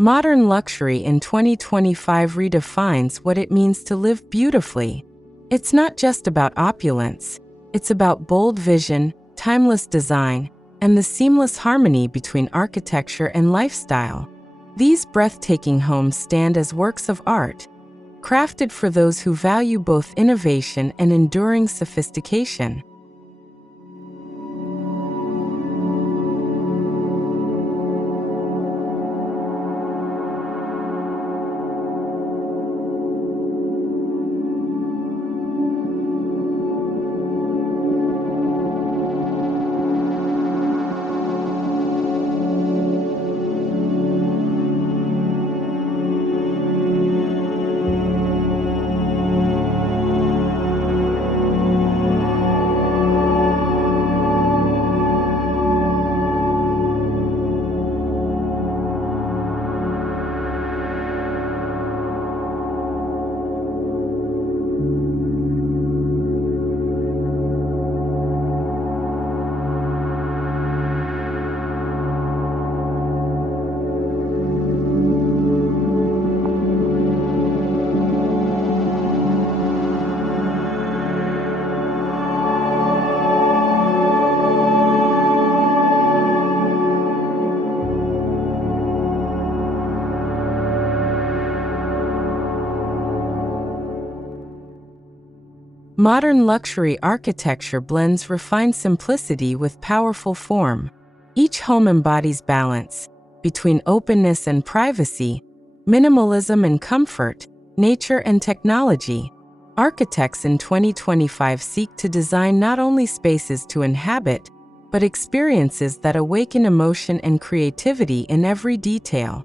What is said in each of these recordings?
Modern luxury in 2025 redefines what it means to live beautifully. It's not just about opulence, it's about bold vision, timeless design, and the seamless harmony between architecture and lifestyle. These breathtaking homes stand as works of art, crafted for those who value both innovation and enduring sophistication. Modern luxury architecture blends refined simplicity with powerful form. Each home embodies balance between openness and privacy, minimalism and comfort, nature and technology. Architects in 2025 seek to design not only spaces to inhabit, but experiences that awaken emotion and creativity in every detail.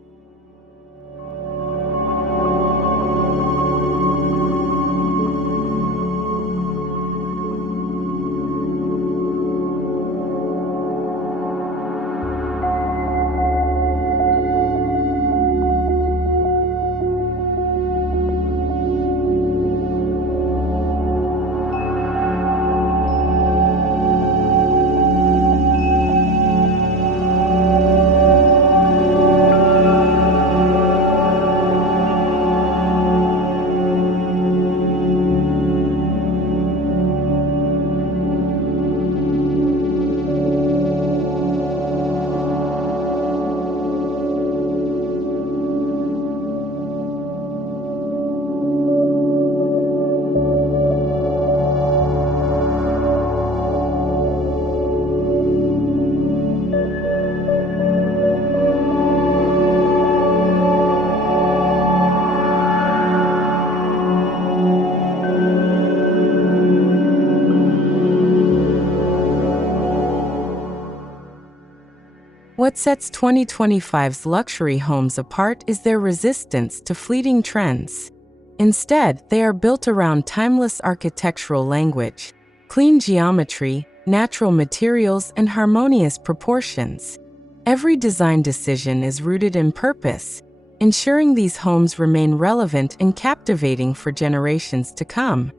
What sets 2025's luxury homes apart is their resistance to fleeting trends. Instead, they are built around timeless architectural language, clean geometry, natural materials, and harmonious proportions. Every design decision is rooted in purpose, ensuring these homes remain relevant and captivating for generations to come.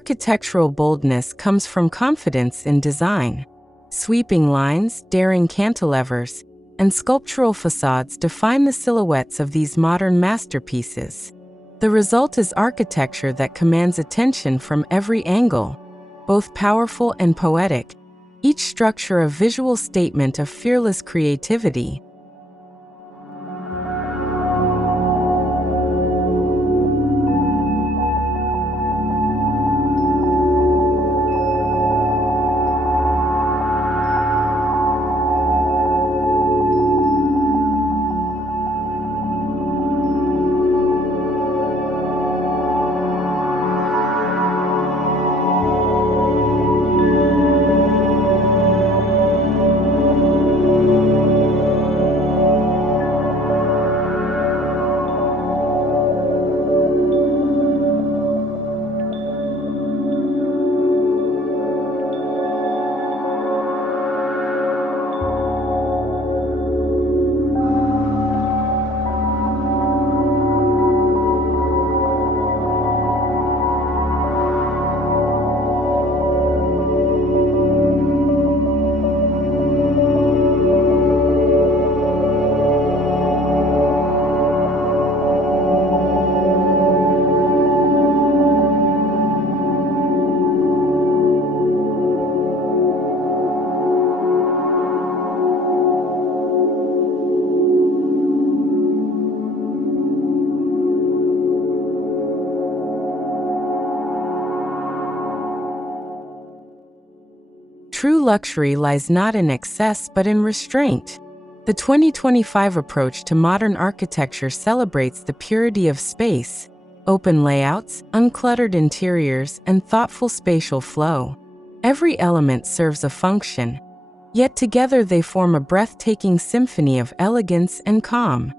Architectural boldness comes from confidence in design. Sweeping lines, daring cantilevers, and sculptural facades define the silhouettes of these modern masterpieces. The result is architecture that commands attention from every angle, both powerful and poetic, each structure a visual statement of fearless creativity. True luxury lies not in excess but in restraint. The 2025 approach to modern architecture celebrates the purity of space, open layouts, uncluttered interiors, and thoughtful spatial flow. Every element serves a function, yet together they form a breathtaking symphony of elegance and calm.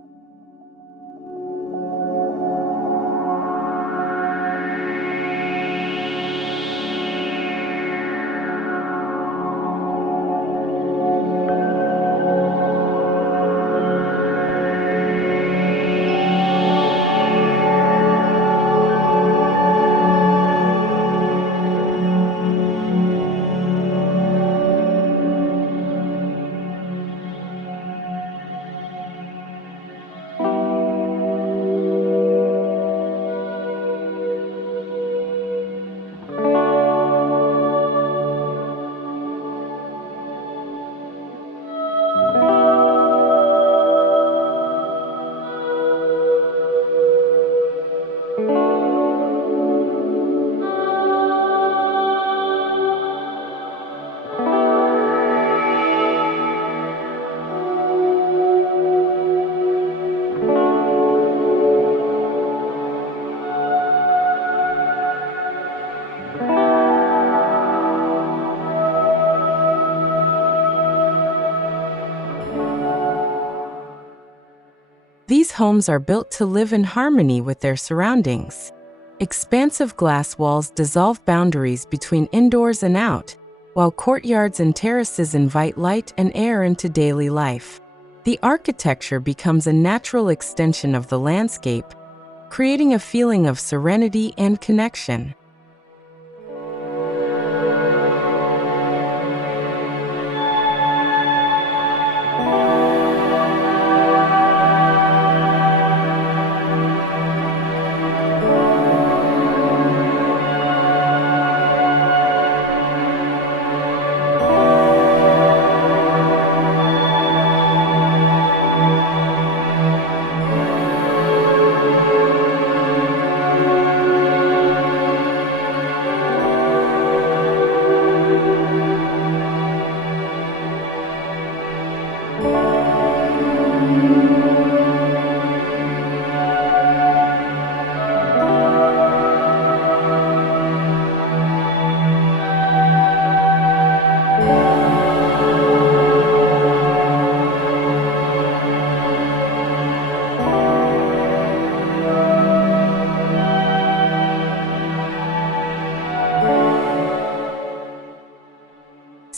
These homes are built to live in harmony with their surroundings. Expansive glass walls dissolve boundaries between indoors and out, while courtyards and terraces invite light and air into daily life. The architecture becomes a natural extension of the landscape, creating a feeling of serenity and connection.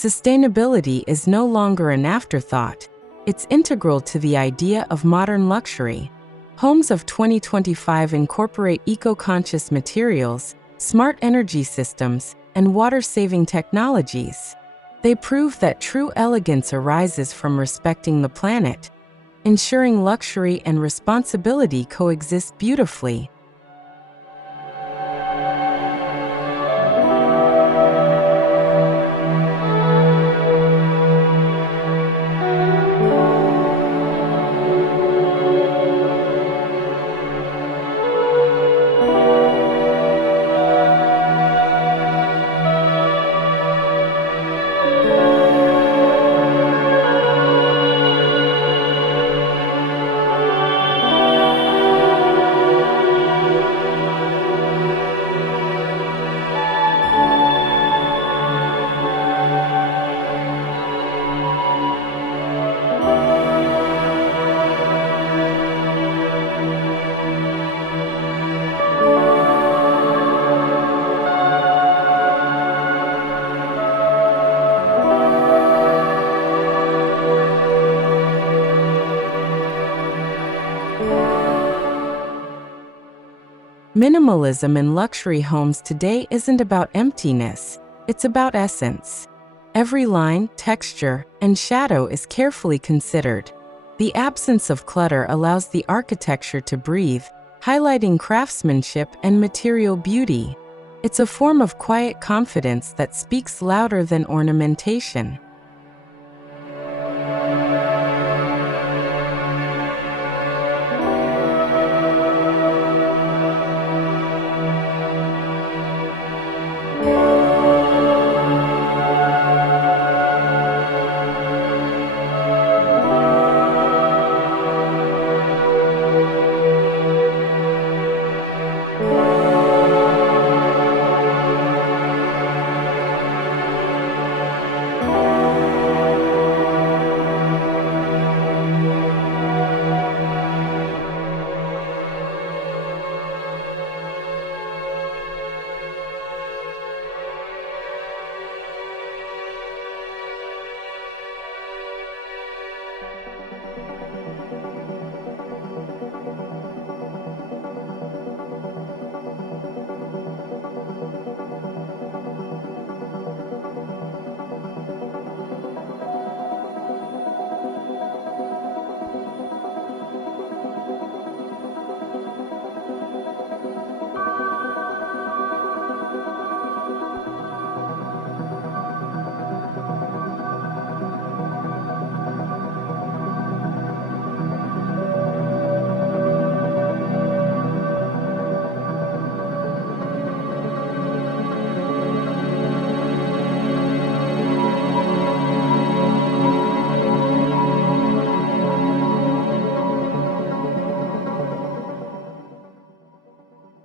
Sustainability is no longer an afterthought. It's integral to the idea of modern luxury. Homes of 2025 incorporate eco-conscious materials, smart energy systems, and water-saving technologies. They prove that true elegance arises from respecting the planet, ensuring luxury and responsibility coexist beautifully. Minimalism in luxury homes today isn't about emptiness, it's about essence. Every line, texture, and shadow is carefully considered. The absence of clutter allows the architecture to breathe, highlighting craftsmanship and material beauty. It's a form of quiet confidence that speaks louder than ornamentation.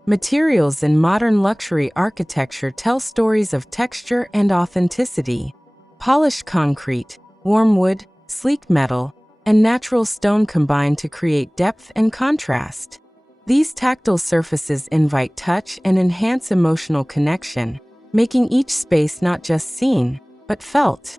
Materials in modern luxury architecture tell stories of texture and authenticity. Polished concrete, warm wood, sleek metal, and natural stone combine to create depth and contrast. These tactile surfaces invite touch and enhance emotional connection, making each space not just seen, but felt.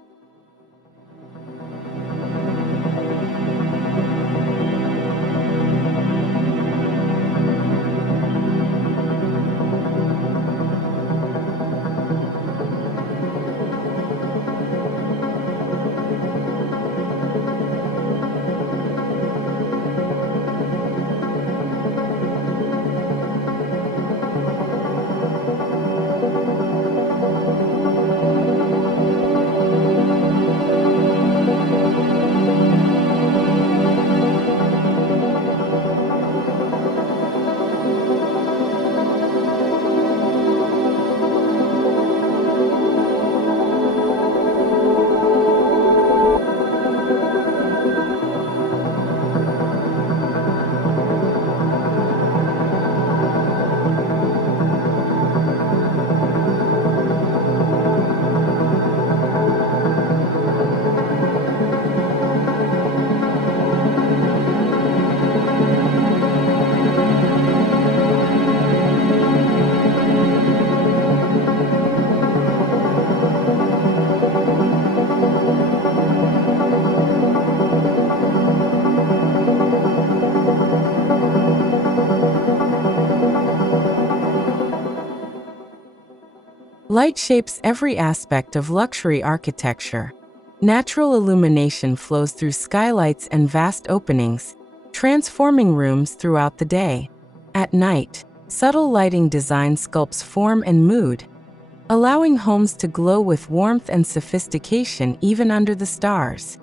Light shapes every aspect of luxury architecture. Natural illumination flows through skylights and vast openings, transforming rooms throughout the day. At night, subtle lighting design sculpts form and mood, allowing homes to glow with warmth and sophistication even under the stars.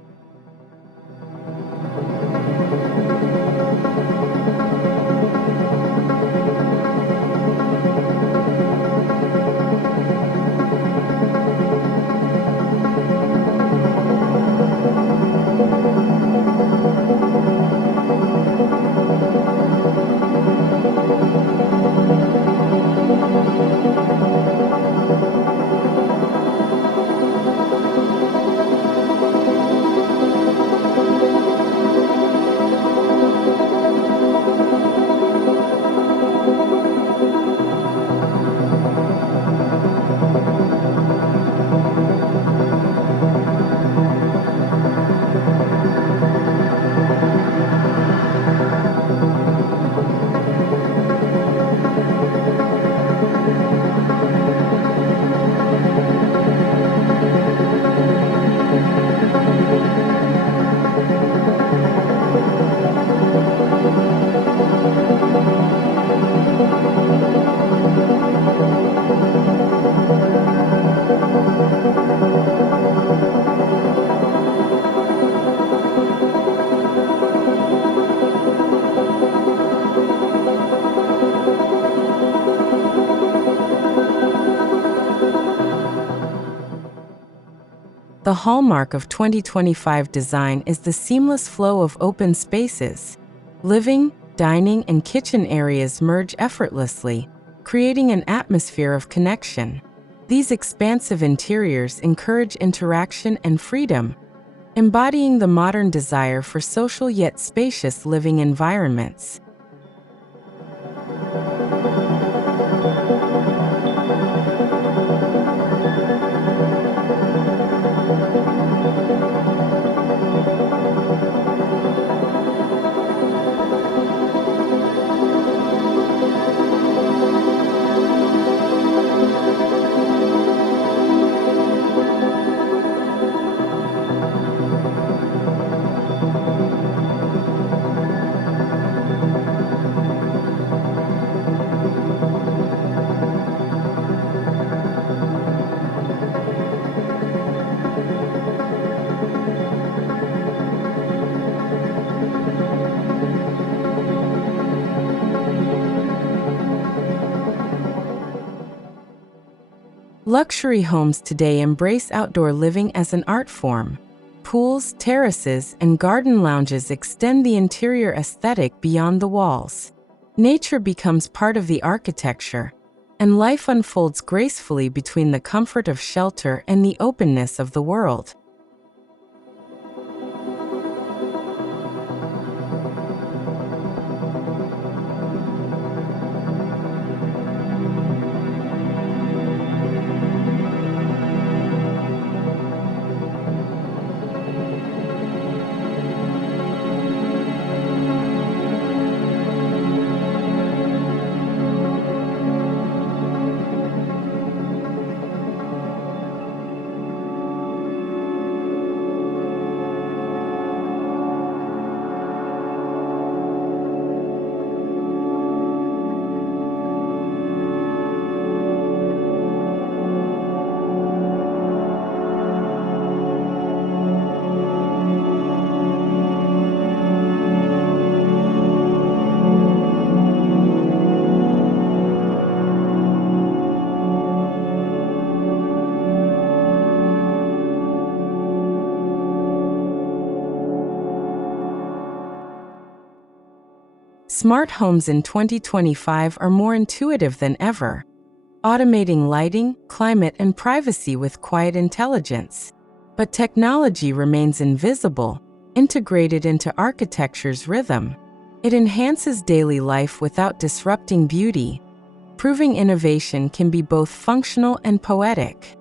The hallmark of 2025 design is the seamless flow of open spaces. Living, dining, and kitchen areas merge effortlessly, creating an atmosphere of connection. These expansive interiors encourage interaction and freedom, embodying the modern desire for social yet spacious living environments. Luxury homes today embrace outdoor living as an art form. Pools, terraces, and garden lounges extend the interior aesthetic beyond the walls. Nature becomes part of the architecture, and life unfolds gracefully between the comfort of shelter and the openness of the world. Smart homes in 2025 are more intuitive than ever, automating lighting, climate, and privacy with quiet intelligence. But technology remains invisible, integrated into architecture's rhythm. It enhances daily life without disrupting beauty, proving innovation can be both functional and poetic.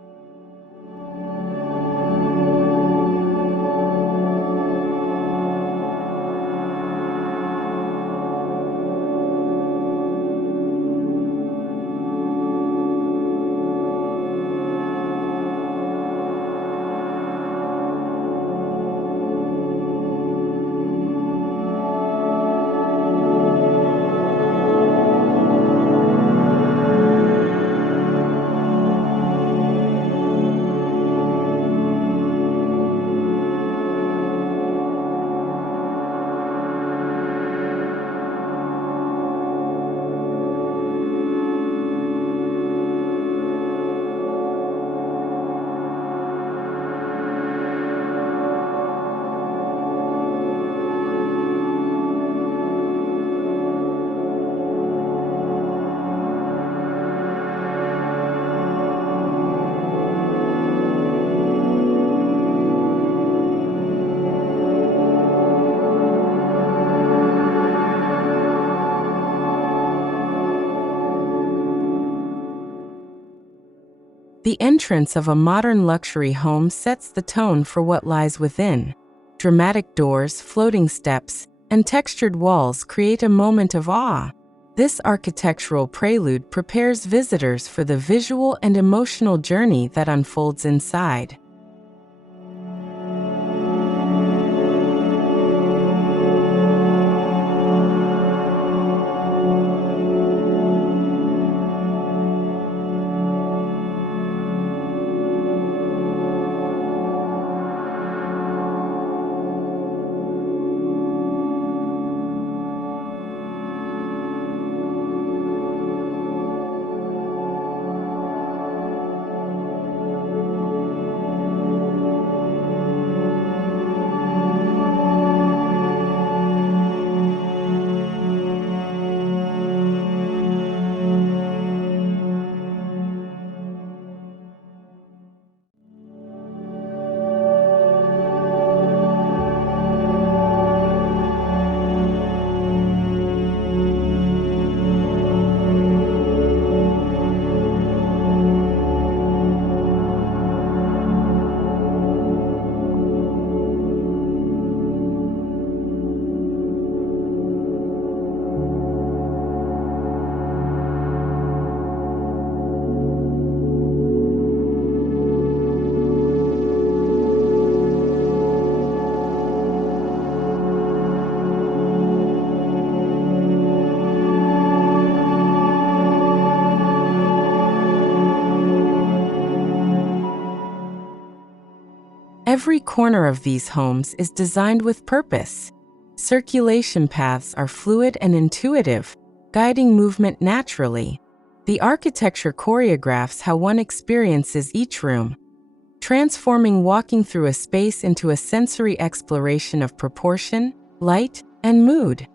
The entrance of a modern luxury home sets the tone for what lies within. Dramatic doors, floating steps, and textured walls create a moment of awe. This architectural prelude prepares visitors for the visual and emotional journey that unfolds inside. Every corner of these homes is designed with purpose. Circulation paths are fluid and intuitive, guiding movement naturally. The architecture choreographs how one experiences each room, transforming walking through a space into a sensory exploration of proportion, light, and mood.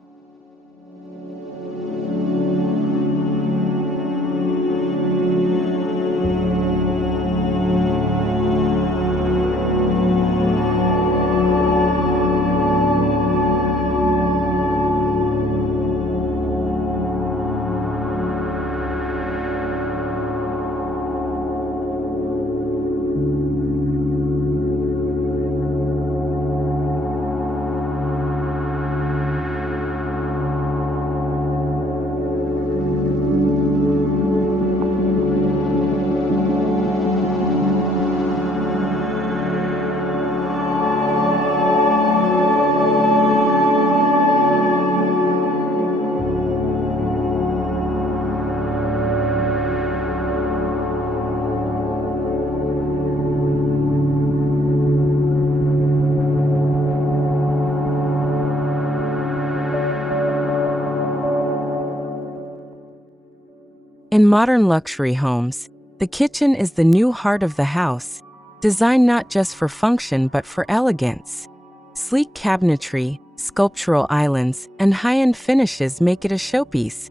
In modern luxury homes, the kitchen is the new heart of the house, designed not just for function but for elegance. Sleek cabinetry, sculptural islands, and high-end finishes make it a showpiece,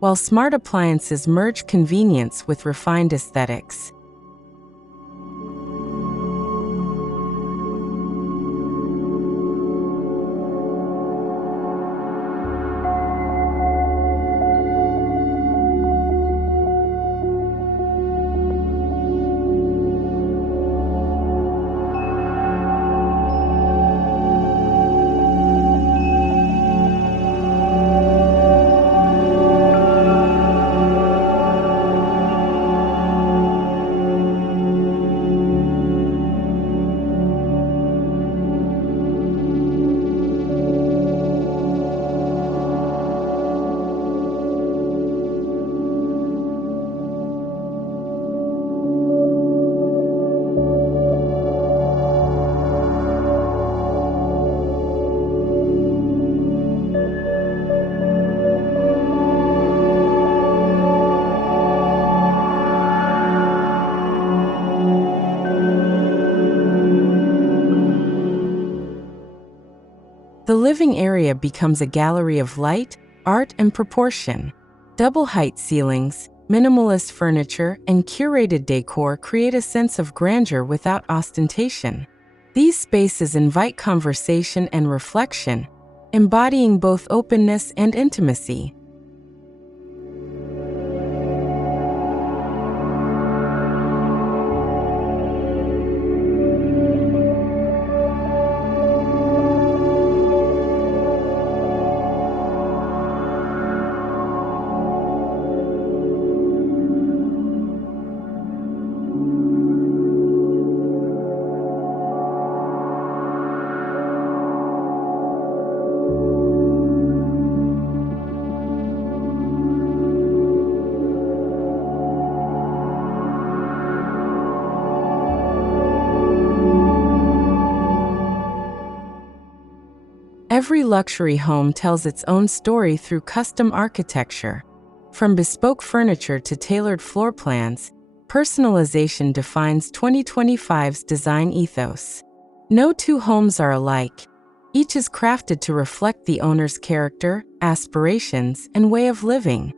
while smart appliances merge convenience with refined aesthetics. The living area becomes a gallery of light, art, and proportion. Double-height ceilings, minimalist furniture, and curated decor create a sense of grandeur without ostentation. These spaces invite conversation and reflection, embodying both openness and intimacy. Every luxury home tells its own story through custom architecture. From bespoke furniture to tailored floor plans, personalization defines 2025's design ethos. No two homes are alike. Each is crafted to reflect the owner's character, aspirations, and way of living.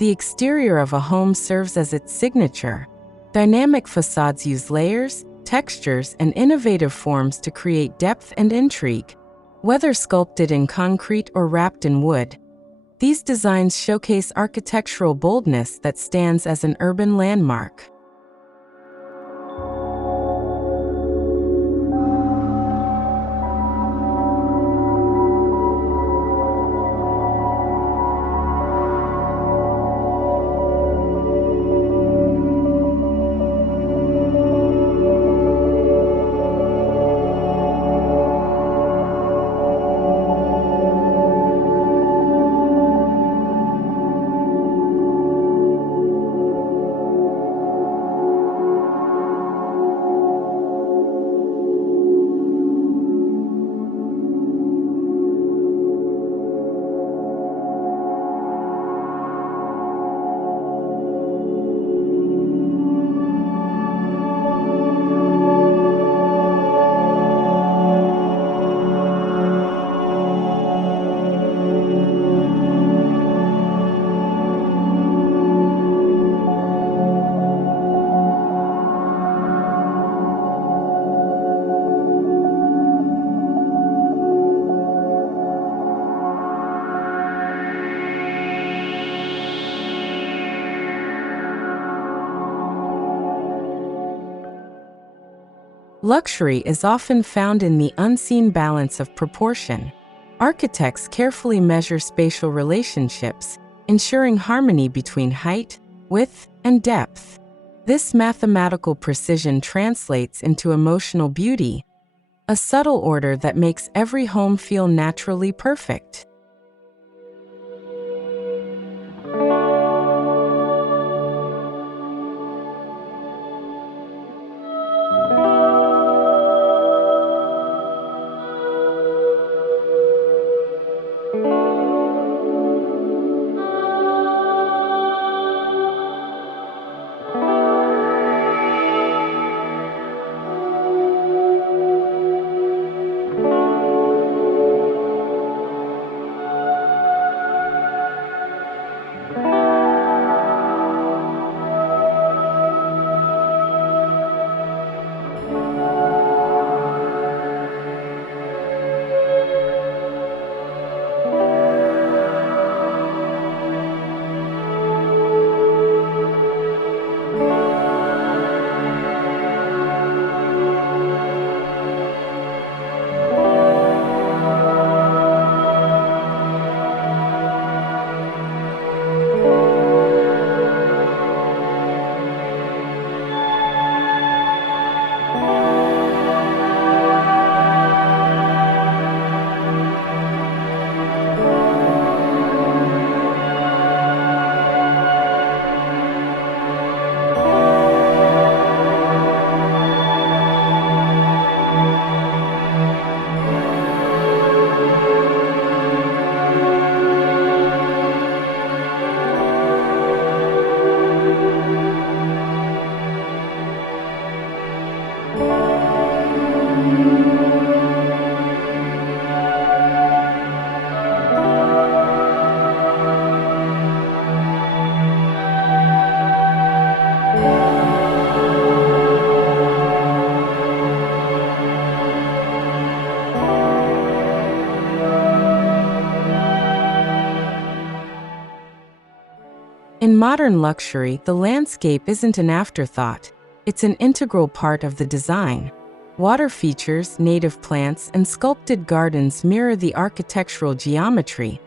The exterior of a home serves as its signature. Dynamic facades use layers, textures, and innovative forms to create depth and intrigue. Whether sculpted in concrete or wrapped in wood, these designs showcase architectural boldness that stands as an urban landmark. Luxury is often found in the unseen balance of proportion. Architects carefully measure spatial relationships, ensuring harmony between height, width, and depth. This mathematical precision translates into emotional beauty, a subtle order that makes every home feel naturally perfect. In modern luxury, the landscape isn't an afterthought. It's an integral part of the design. Water features, native plants, and sculpted gardens mirror the architectural geometry,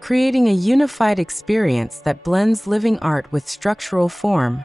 creating a unified experience that blends living art with structural form.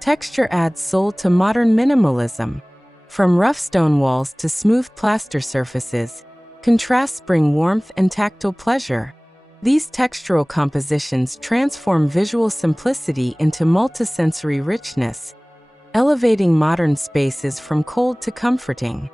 Texture adds soul to modern minimalism. From rough stone walls to smooth plaster surfaces, contrasts bring warmth and tactile pleasure. These textural compositions transform visual simplicity into multisensory richness, elevating modern spaces from cold to comforting.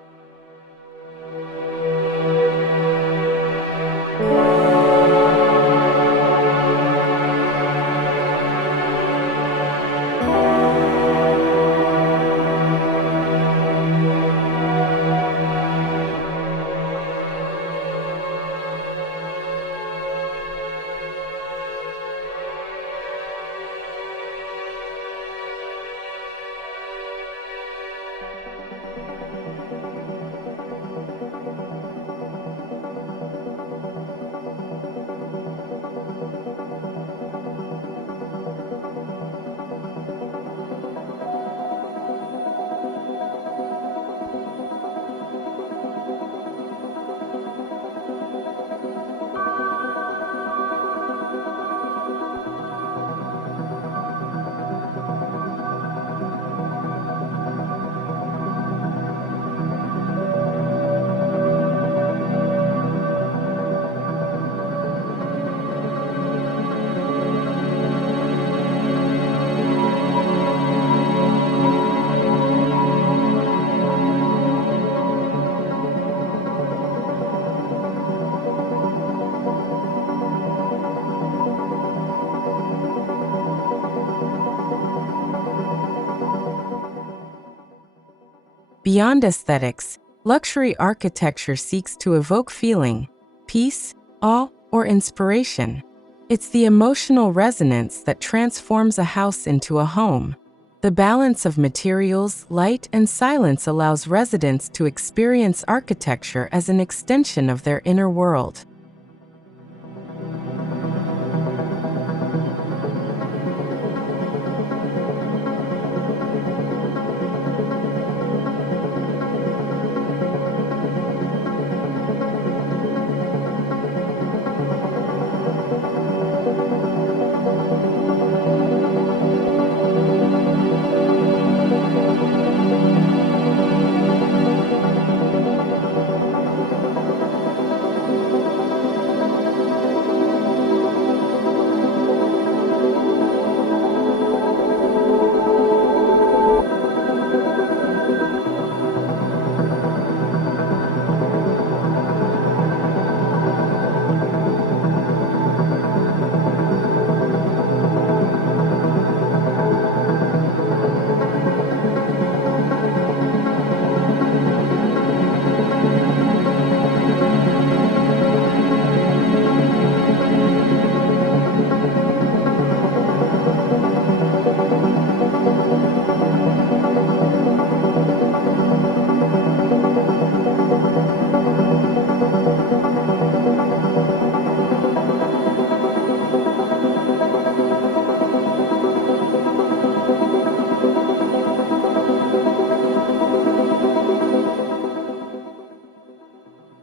Beyond aesthetics, luxury architecture seeks to evoke feeling, peace, awe, or inspiration. It's the emotional resonance that transforms a house into a home. The balance of materials, light, and silence allows residents to experience architecture as an extension of their inner world.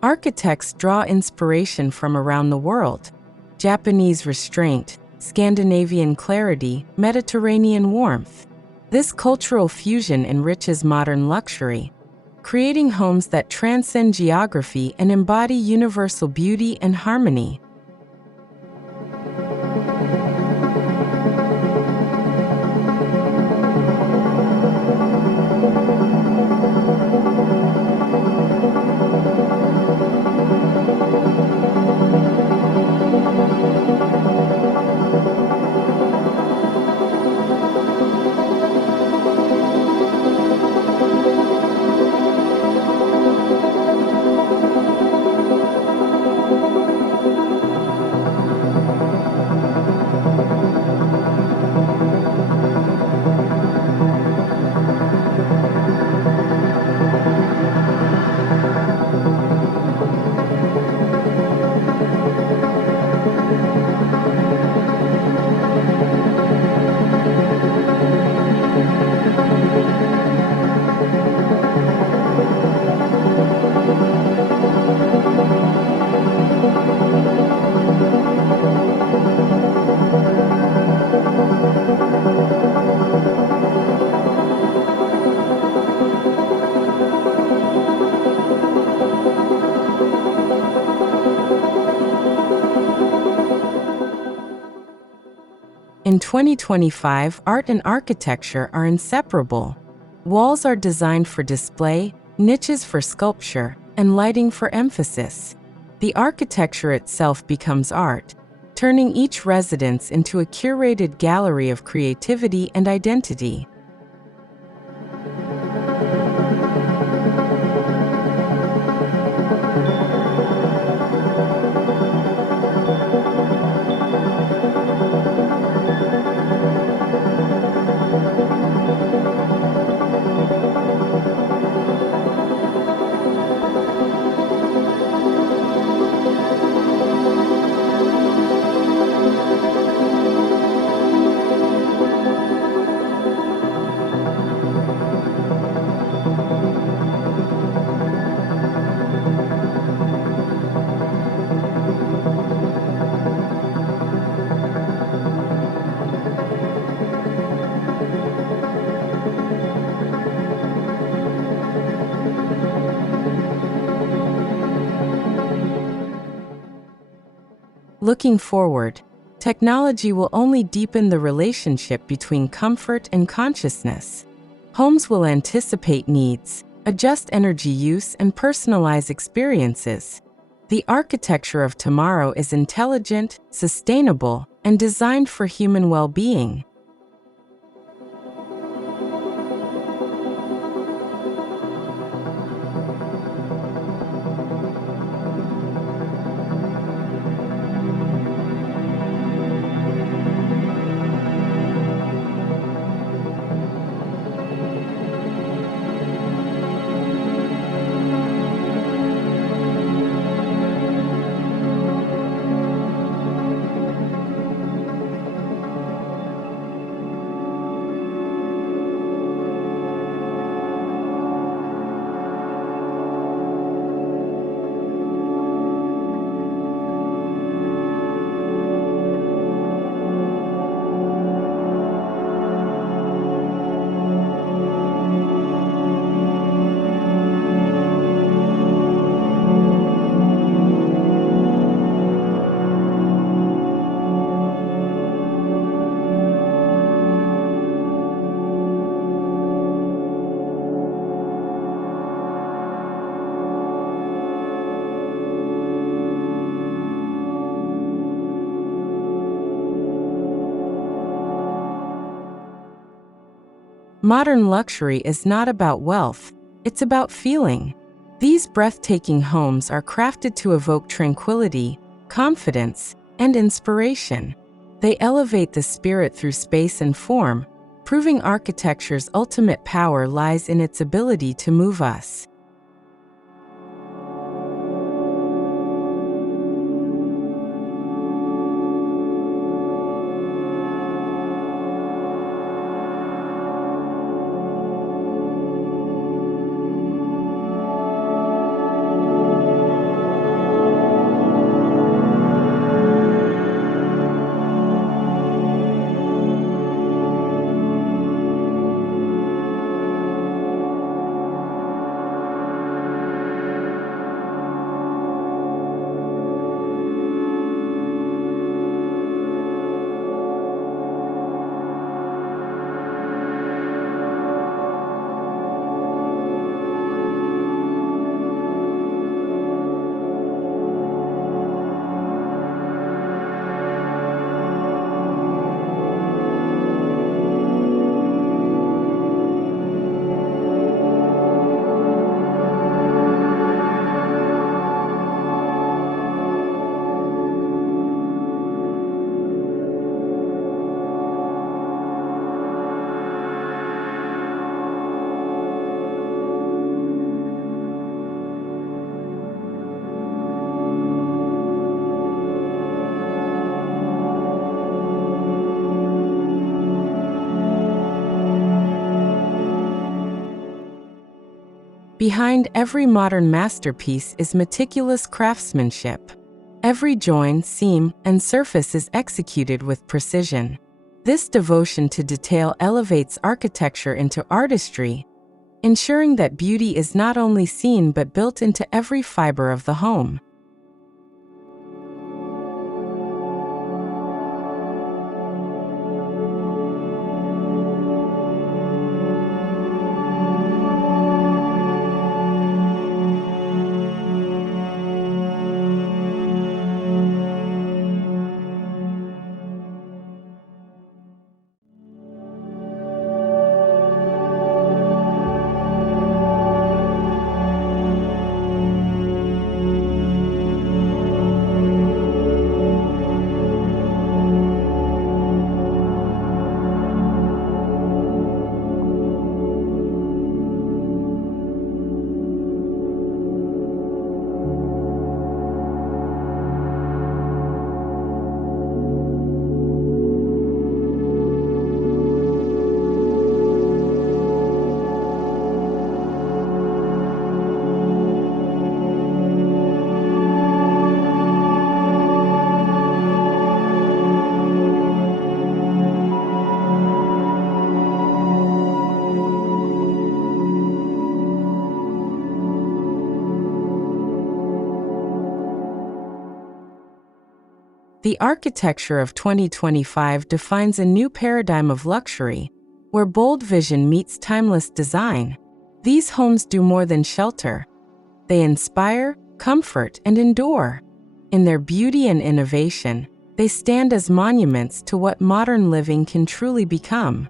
Architects draw inspiration from around the world: Japanese restraint, Scandinavian clarity, Mediterranean warmth. This cultural fusion enriches modern luxury, creating homes that transcend geography and embody universal beauty and harmony. In 2025, art and architecture are inseparable. Walls are designed for display, niches for sculpture, and lighting for emphasis. The architecture itself becomes art, turning each residence into a curated gallery of creativity and identity. Looking forward, technology will only deepen the relationship between comfort and consciousness. Homes will anticipate needs, adjust energy use, and personalize experiences. The architecture of tomorrow is intelligent, sustainable, and designed for human well-being. Modern luxury is not about wealth, it's about feeling. These breathtaking homes are crafted to evoke tranquility, confidence, and inspiration. They elevate the spirit through space and form, proving architecture's ultimate power lies in its ability to move us. Behind every modern masterpiece is meticulous craftsmanship. Every join, seam, and surface is executed with precision. This devotion to detail elevates architecture into artistry, ensuring that beauty is not only seen but built into every fiber of the home. The architecture of 2025 defines a new paradigm of luxury, where bold vision meets timeless design. These homes do more than shelter. They inspire, comfort, and endure. In their beauty and innovation, they stand as monuments to what modern living can truly become.